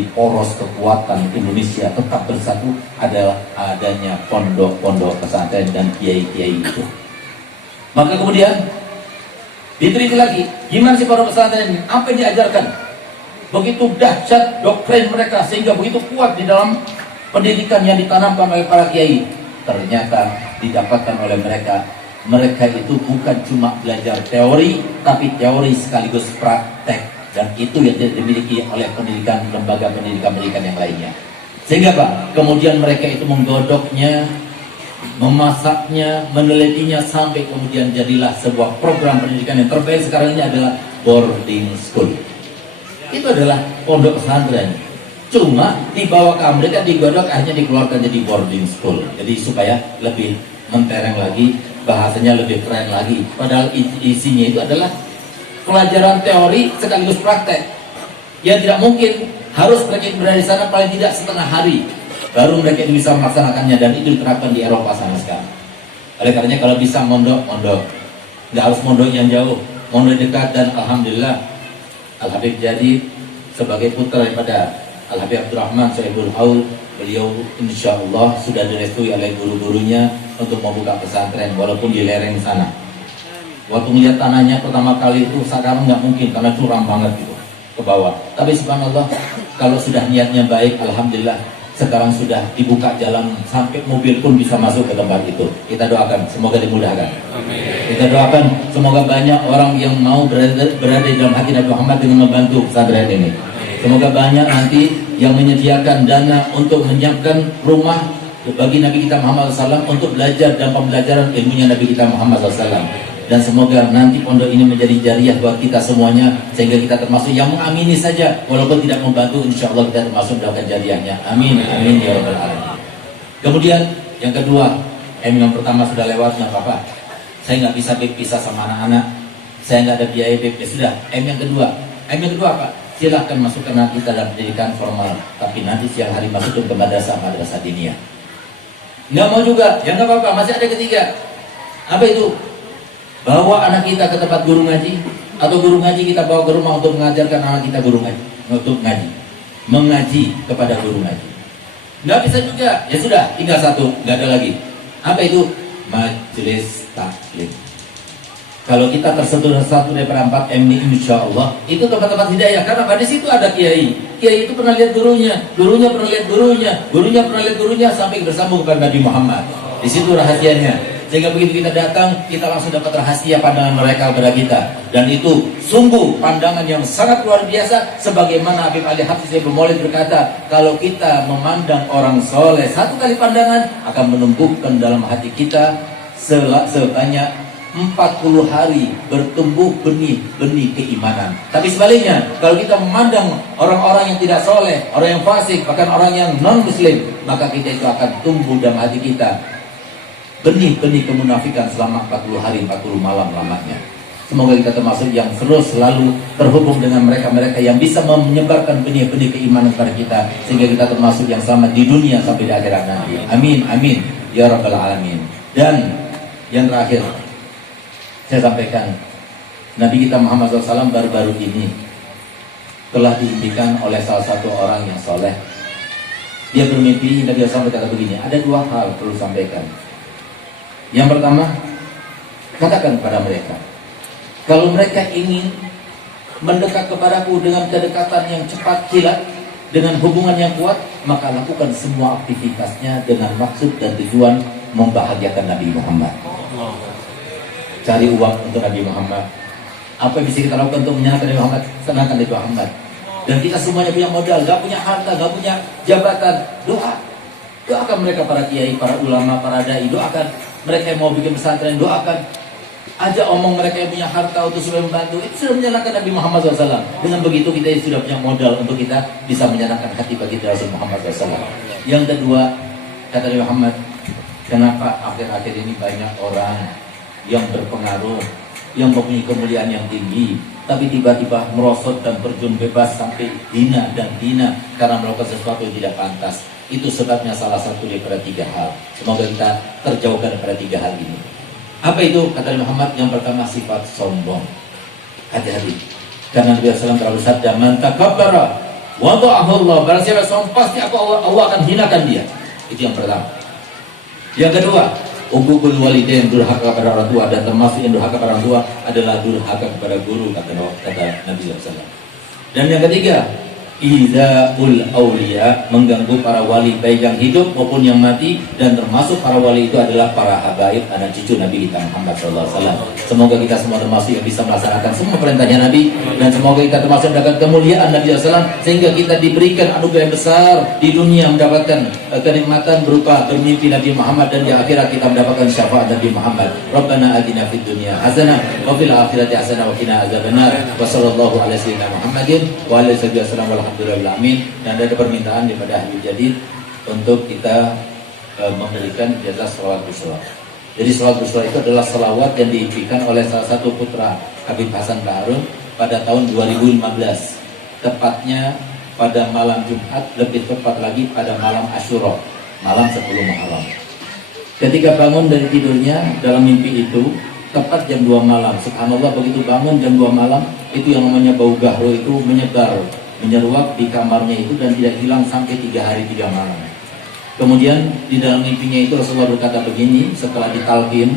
menjadi poros kekuatan Indonesia tetap bersatu adalah adanya pondok-pondok pesantren dan kiai-kiai itu. Maka kemudian diteliti lagi, gimana sih pondok pesantren ini? Apa yang diajarkan? Begitu dahsyat doktrin mereka sehingga begitu kuat di dalam pendidikan yang ditanamkan oleh para kiai. Ternyata didapatkan oleh mereka itu bukan cuma belajar teori, tapi teori sekaligus praktek. Dan itu yang tidak dimiliki oleh lembaga pendidikan yang lainnya. Sehingga Pak, kemudian mereka itu menggodoknya, memasaknya, menelitinya sampai kemudian jadilah sebuah program pendidikan yang terbaik sekarang ini adalah boarding school. Itu adalah pondok pesantren. Cuma dibawa ke Amerika, digodok, akhirnya dikeluarkan jadi boarding school. Jadi supaya lebih mentereng lagi, bahasanya lebih keren lagi. Padahal isinya itu adalah pelajaran teori sekaligus praktek. Ya tidak mungkin, harus mereka berada di sana paling tidak setengah hari baru mereka itu bisa melaksanakannya, dan itu diterapkan di Eropa sama sekarang. Oleh karenanya kalau bisa mondok, nggak harus mondok yang jauh, mondok dekat. Dan alhamdulillah Al-Habib Jadi sebagai putra daripada Al-Habib Abdurrahman Soebul Haul, beliau insya Allah sudah direstui oleh guru-gurunya untuk membuka pesantren walaupun di lereng sana. Waktu melihat tanahnya pertama kali itu sekarang nggak mungkin karena curam banget gitu ke bawah. Tapi subhanallah kalau sudah niatnya baik, alhamdulillah sekarang sudah dibuka jalan sampai mobil pun bisa masuk ke tempat itu. Kita doakan semoga dimudahkan. Amin. Kita doakan semoga banyak orang yang mau berada di dalam hati Nabi Muhammad dengan membantu pesantren ini. Semoga banyak nanti yang menyediakan dana untuk menyiapkan rumah bagi Nabi kita Muhammad SAW untuk belajar dan pembelajaran ilmunya Nabi kita Muhammad SAW. Dan semoga nanti pondok ini menjadi jariah buat kita semuanya, sehingga kita termasuk yang mengamini saja walaupun tidak membantu, insya Allah kita termasuk mendapatkan jariahnya. Amin, amin ya rabbal alamin. Kemudian yang kedua, yang pertama sudah lewat, nggak apa-apa. Saya nggak bisa pisah sama anak-anak, saya nggak ada biaya ya sudah. yang kedua apa? Silahkan masukkan anak kita dalam pendidikan formal, tapi nanti siang hari masuk ke madrasah diniyah. Nggak mau juga, ya nggak apa-apa. Masih ada ketiga. Apa itu? Bawa anak kita ke tempat guru ngaji, atau guru ngaji kita bawa ke rumah untuk mengajarkan anak kita guru ngaji, untuk mengaji kepada guru ngaji. Nggak bisa juga, ya sudah, tinggal satu, nggak ada lagi. Apa itu? Majelis taklim. Kalau kita tersentuh satu daripada 4M ini, insya Allah itu tempat-tempat hidayah. Karena pada situ ada kiai. Kiai itu pernah lihat gurunya pernah lihat gurunya pernah lihat gurunya sampai bersambung kepada Nabi Muhammad. Di situ rahasianya. Sehingga begitu kita datang, kita langsung dapat rahasia pandangan mereka kepada kita. Dan itu sungguh pandangan yang sangat luar biasa. Sebagaimana Habib Ali Hafiz Ibnu Maulid berkata, kalau kita memandang orang soleh satu kali pandangan, akan menumbuhkan dalam hati kita sebanyak 40 hari bertumbuh benih-benih keimanan. Tapi sebaliknya, kalau kita memandang orang-orang yang tidak soleh, orang yang fasik, bahkan orang yang non-muslim, maka kita itu akan tumbuh dalam hati kita benih-benih kemunafikan selama 40 hari, 40 malam lamanya. Semoga kita termasuk yang terus selalu terhubung dengan mereka-mereka yang bisa menyebarkan benih-benih keimanan kepada kita, sehingga kita termasuk yang selamat di dunia sampai di akhirat nanti. Amin, amin, ya rabbal alamin. Dan yang terakhir, saya sampaikan, Nabi kita Muhammad SAW baru-baru ini telah diimpikan oleh salah satu orang yang soleh. Dia bermimpi, Nabi SAW berkata begini, ada dua hal perlu sampaikan. Yang pertama, katakan kepada mereka, kalau mereka ingin mendekat kepadaku dengan kedekatan yang cepat kilat, dengan hubungan yang kuat, maka lakukan semua aktivitasnya dengan maksud dan tujuan membahagiakan Nabi Muhammad. Cari uang untuk Nabi Muhammad. Apa yang bisa kita lakukan untuk menyenangkan Nabi Muhammad? Senangkan Nabi Muhammad. Dan kita semuanya punya modal, gak punya harta, gak punya jabatan. Doakan mereka, para kiai, para ulama, para dai. Doakan mereka yang mau bikin pesantren, doakan. Ajak omong mereka yang punya harta untuk supaya membantu. Itu sudah menyenangkan Nabi Muhammad SAW. Dengan begitu kita sudah punya modal untuk kita bisa menyenangkan hati bagi Rasul Muhammad SAW. Yang kedua, kata Nabi Muhammad, kenapa akhir-akhir ini banyak orang yang berpengaruh, yang mempunyai kemuliaan yang tinggi, tapi tiba-tiba merosot dan terjun bebas sampai hina dan hina karena melakukan sesuatu yang tidak pantas. Itu sebabnya salah satu daripada 3 hal. Semoga kita terjauhkan daripada 3 hal ini. Apa itu? Kata Nabi Muhammad, yang pertama sifat sombong. Hati-hati. Karena Nabi SAW terlalu sabda, man takabbara Wada'ahu Allah, barang siapa sombong pasti Allah akan hinakan dia. Itu yang pertama. Yang kedua, uququl walidain, durhaka kepada orang tua, dan termasuk yang durhaka kepada orang tua adalah durhaka kepada guru, kata Nabi SAW. Dan yang ketiga, izaul aulia, mengganggu para wali baik yang hidup maupun yang mati, dan termasuk para wali itu adalah para habaib, anak cucu Nabi kita Muhammad SAW. Semoga kita semua termasuk yang bisa melaksanakan semua perintahnya Nabi, dan semoga kita termasuk mendapatkan kemuliaan Nabi SAW, sehingga kita diberikan anugerah yang besar di dunia, mendapatkan kenikmatan berupa bermimpi Nabi Muhammad, dan di akhirat kita mendapatkan syafaat Nabi Muhammad. Rabbana atina fid dunya hasanah wa fil akhirati hasanah wa qina adzabannar. Wa sallallahu ala sayyidina Muhammadin wa ala alihi wasallam. Alhamdulillah, amin. Dan ada permintaan daripada ahli jadid untuk kita memberikan ijazah sholawat busra. Jadi sholawat busra itu adalah sholawat yang diimpikan oleh salah satu putra Habib Hasan Baharun pada tahun 2015, tepatnya pada malam Jumat, lebih tepat lagi pada malam Asyura, malam 10 Muharram. Ketika bangun dari tidurnya dalam mimpi itu tepat jam 2 malam, subhanallah, begitu bangun jam 2 malam itu yang namanya bau gahro itu menyeruak di kamarnya itu, dan tidak hilang sampai 3 hari 3 malam. Kemudian di dalam mimpinya itu Rasulullah berkata begini, setelah ditalkin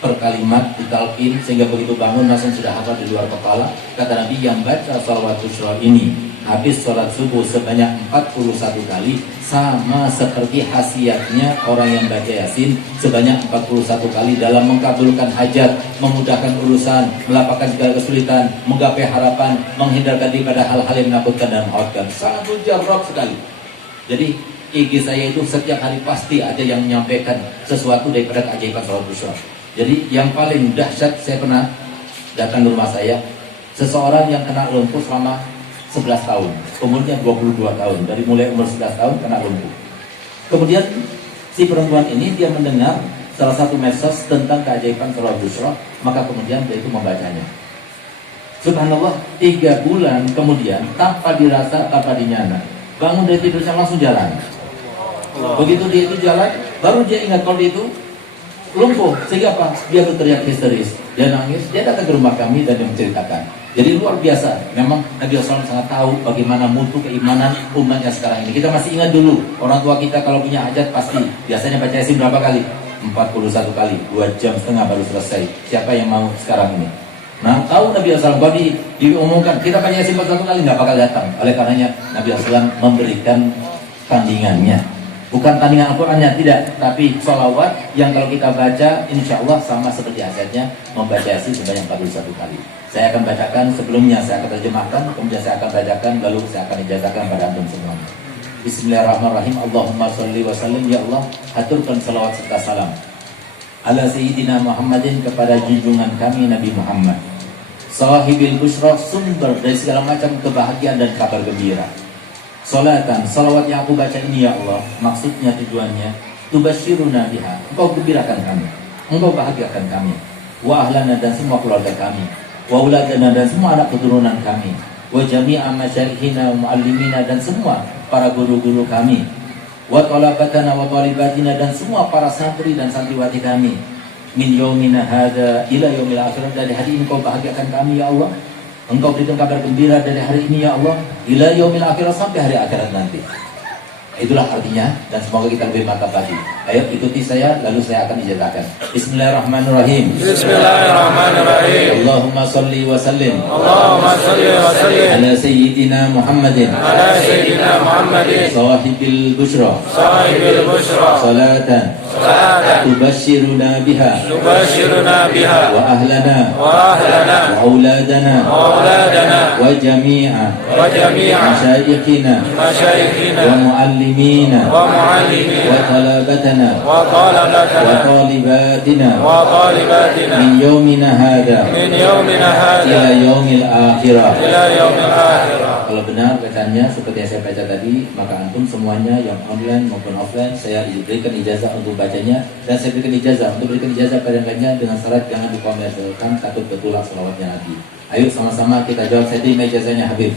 per kalimat, ditalkin sehingga begitu bangun langsung sudah hafal di luar kepala. Kata Nabi, yang baca sholawat busra ini habis sholat subuh sebanyak 41 kali, sama seperti khasiatnya orang yang baca Yasin sebanyak 41 kali dalam mengabulkan hajat, memudahkan urusan, melapangkan segala kesulitan, menggapai harapan, menghindarkan daripada hal-hal yang menakutkan dan mengkhawatirkan. Sangat mujarab sekali. Jadi IG saya itu setiap hari pasti ada yang menyampaikan sesuatu daripada keajaiban sholawat busra. Jadi yang paling dahsyat, saya pernah datang ke rumah saya, seseorang yang kena lumpuh selama 11 tahun, umurnya 22 tahun, dari mulai umur 11 tahun kena lumpuh. Kemudian si perempuan ini dia mendengar salah satu medsos tentang keajaiban sholawat busra, maka kemudian dia itu membacanya. Subhanallah, 3 bulan kemudian tanpa dirasa, tanpa dinyana, bangun dari tidurnya langsung jalan. Begitu dia itu jalan, baru dia ingat kalau dia itu lumpuh. Sehingga apa? Dia berteriak histeris, dia nangis, dia datang ke rumah kami dan dia menceritakan. Jadi luar biasa, memang Nabi SAW sangat tahu bagaimana mutu keimanan umatnya sekarang ini. Kita masih ingat dulu, orang tua kita kalau punya hajat pasti biasanya baca Yasin berapa kali? 41 kali, 2,5 jam baru selesai. Siapa yang mau sekarang ini? Nah, tahu Nabi SAW kalau diumumkan kita baca Yasin 41 kali nggak bakal datang. Oleh karenanya Nabi SAW memberikan tandingannya. Bukan tandingan Al-Qur'annya, tidak, tapi sholawat yang kalau kita baca insya Allah sama seperti hasilnya membaca Yasin sebanyak 41 kali. Saya akan bacakan sebelumnya, saya akan terjemahkan, kemudian saya akan bacakan, lalu saya akan ijazahkan pada antum semuanya. Bismillahirrahmanirrahim. Allahumma sholli wa sallim, ya Allah, haturkan salawat serta salam ala sayyidina Muhammadin, kepada junjungan kami Nabi Muhammad, sahibil busra, sumber dari segala macam kebahagiaan dan kabar gembira. Salatan, salawat yang aku baca ini ya Allah, maksudnya tujuannya tubasyiruna biha, engkau gembirakan kami, engkau bahagiakan kami, wa ahlana, dan semua keluarga kami, wa uladana, dan semua anak keturunan kami, wa jami'a masyayikhina wa muallimina, dan semua para guru-guru kami, wa talabatana wa talibatina, dan semua para santri dan santriwati kami, min yaumina hadza ila yaumil akhirah, dari hari ini engkau bahagiakan kami ya Allah, engkau berikan kabar gembira dari hari ini ya Allah, ila yaumil akhirah, sampai hari akhirat nanti. Itulah artinya, dan semoga kita lebih mantap lagi. Ayo ikuti saya, lalu saya akan ijazahkan. Bismillahirrahmanirrahim. Bismillahirrahmanirrahim. Allahumma salli wa sallim. Allahumma salli wa sallim ala sayyidina Muhammadin. Ala sayyidina Muhammadin. Sahibil busra. Sahibil busra. Salatan. Salatan. Tubashiruna biha. Tubashiruna biha. Wa ahlana. Wa ahlana. Wa auladana. Wa auladana. Wa jami'a. Wa jami'a. Masyayikhina. Masyayikhina. Wa muallimina. Wa muallimina. Wa talabatana. Wa talibatina. Wa talibatina. Min yaumina hadza. Min yaumina hadza. Ila yaumil akhirah. Ila yaumil akhirah. Kalau benar bacanya seperti yang saya baca tadi, maka antum semuanya yang online maupun offline saya diberikan ijazah untuk bacanya, dan saya berikan ijazah untuk berikan ijazah pada lainnya dengan syarat jangan dikomersilkan, takut bertolak selawatnya Nabi. Ayo sama-sama kita jawab. Saya terima ijazahnya Habib.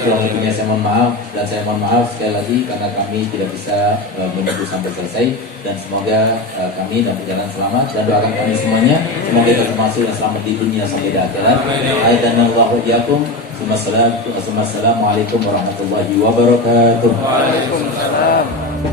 Kurang lebihnya saya mohon maaf, dan saya mohon maaf sekali lagi karena kami tidak bisa menunggu sampai selesai, dan semoga kami dapat perjalanan selamat, dan doakan kami semuanya semoga kita termasuk yang selamat di dunia sampai di akhirat. Aidanallahu iyyakum. Assalamualaikum warahmatullahi wabarakatuh. Waalaikumsalam.